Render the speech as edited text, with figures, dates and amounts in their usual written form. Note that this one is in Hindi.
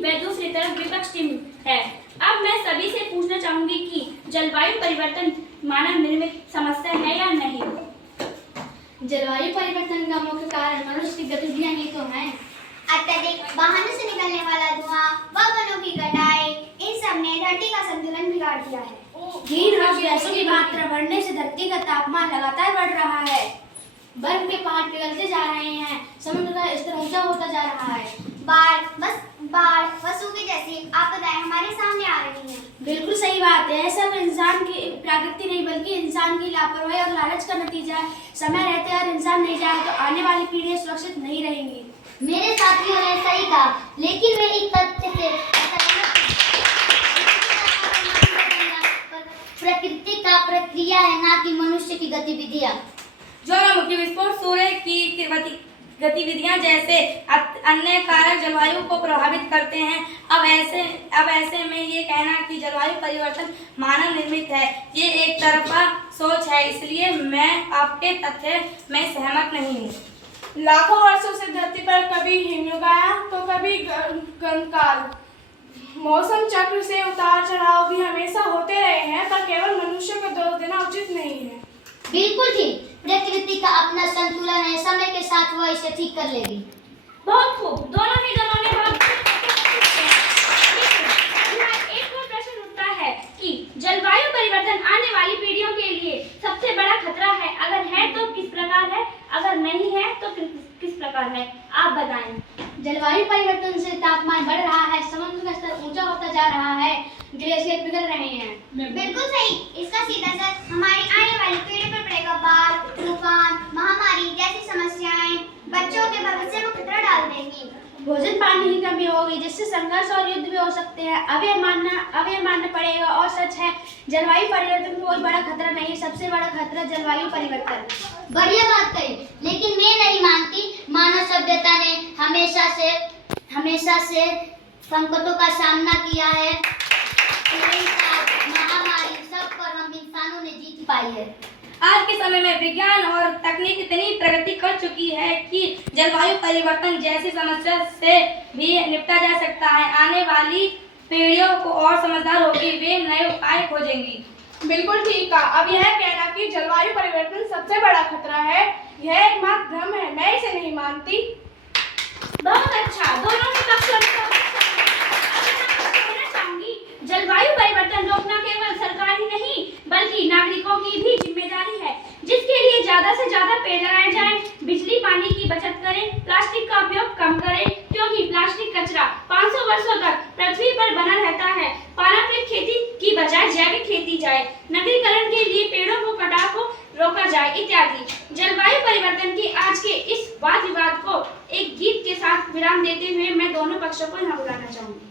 व दूसरी तरफ विपक्ष टीम है। अब मैं सभी से पूछना चाहूंगी कि जलवायु परिवर्तन मानव निर्मित समस्या है या नहीं। जलवायु परिवर्तन का मुख्य कारण मनुष्य की गतिविधियां ही तो हैं। अत्यधिक वाहनों से निकलने वाला धुआं व वनों की कटाई, इन सब ने धरती का संतुलन बिगाड़ दिया है। ग्रीन हाउस गैसों की मात्रा बढ़ने से धरती का तापमान लगातार बढ़ रहा है। बर्फ के पहाड़ पिघलते जा रहे हैं, समुद्र का स्तर ऊंचा होता जा रहा है। बाढ़ व सूखे जैसी आपदाएं हमारे सामने आ रही हैं। बिल्कुल सही बात है। सब इंसान की प्रकृति नहीं बल्कि इंसान की लापरवाही और लालच का नतीजा है। समय रहते अगर इंसान नहीं जाए तो आने वाली पीढ़ियां सुरक्षित नहीं रहेंगी। मेरे साथियों ने सही कहा, लेकिन वे इस तथ्य से प्रकृति का प्रक्रिया है, ना कि मनुष्य की गतिविधियां। ज्वालामुखी विस्फोट, सूर्य की गतिविधियां जैसे अन्य कारक जलवायु को प्रभावित करते हैं। अब ऐसे में ये कहना कि जलवायु परिवर्तन मानव निर्मित है, ये एक तरफा सोच है। इसलिए मैं आपके तथ्य में सहमत नहीं हूँ। लाखों वर्षों से धरती पर कभी हिमयुगाया तो कभी गर्मकाल, मौसम चक्र से उतार चढ़ाव भी हमेशा होते रहे हैं, पर केवल मनुष्य को दोष देना उचित नहीं है। बिल्कुल ठीक, प्रकृति का अपना संतुलन है, समय के साथ वह इसे ठीक कर लेगी। बहुत खूब, दोनों ने बहुत एक और प्रश्न उठता है कि जलवायु परिवर्तन आने वाली पीढ़ियों के लिए सबसे बड़ा खतरा है। अगर है तो किस प्रकार है, अगर नहीं है तो किस प्रकार है, आप बताएं। जलवायु परिवर्तन से तापमान बढ़ रहा है, समुद्र का स्तर ऊंचा होता जा रहा है, ग्लेशियर पिघल रहे हैं। बिल्कुल सही, इसका सीधा असर हमारी आने वाली पीढ़ी पर पड़ेगा। बाढ़, तूफान, महामारी जैसी समस्याएं बच्चों के भविष्य में खतरा डाल देंगी। भोजन पानी की कमी होगी, जिससे संघर्ष और युद्ध भी हो सकते हैं। अब यह मानना पड़ेगा और सच है, जलवायु परिवर्तन कोई बड़ा खतरा नहीं, सबसे बड़ा खतरा जलवायु परिवर्तन। बढ़िया बात कही, लेकिन मैं नहीं मानती। मानव सभ्यता ने हमेशा से संकटों का सामना किया है। महामारी सब पर हम इंसानों ने जीत पाई है। आज के समय में विज्ञान और तकनीक इतनी प्रगति कर चुकी है कि जलवायु परिवर्तन जैसी समस्या से भी निपटा जा सकता है। आने वाली पीढ़ियों को और समझदार होगी, वे नए उपाय खोजेंगी। बिल्कुल ठीक कहा। अब यह कहना कि जलवायु परिवर्तन सबसे बड़ा खतरा है, यह एकमात्र भ्रम है। मैं इसे नहीं मानती। बहुत अच्छा, दोनों के पक्ष चाहूंगी। जलवायु परिवर्तन रोकना केवल सरकार ही नहीं बल्कि नागरिकों की भी जिम्मेदारी है, जिसके लिए ज्यादा से ज्यादा पेड़ लगाए जाएं, बिजली पानी की बचत करें, प्लास्टिक का उपयोग कम करें, क्योंकि प्लास्टिक कचरा 500 वर्षों तक पृथ्वी पर बना रहता है। पारंपरिक खेती की बजाय जैविक खेती जाए, नगरीकरण के लिए पेड़ों को कटाव को रोका जाए, इत्यादि। जलवायु परिवर्तन की आज के इस वाद विवाद को एक गीत के साथ विराम देते हुए मैं दोनों पक्षों को यहाँ बुलाना चाहूंगी।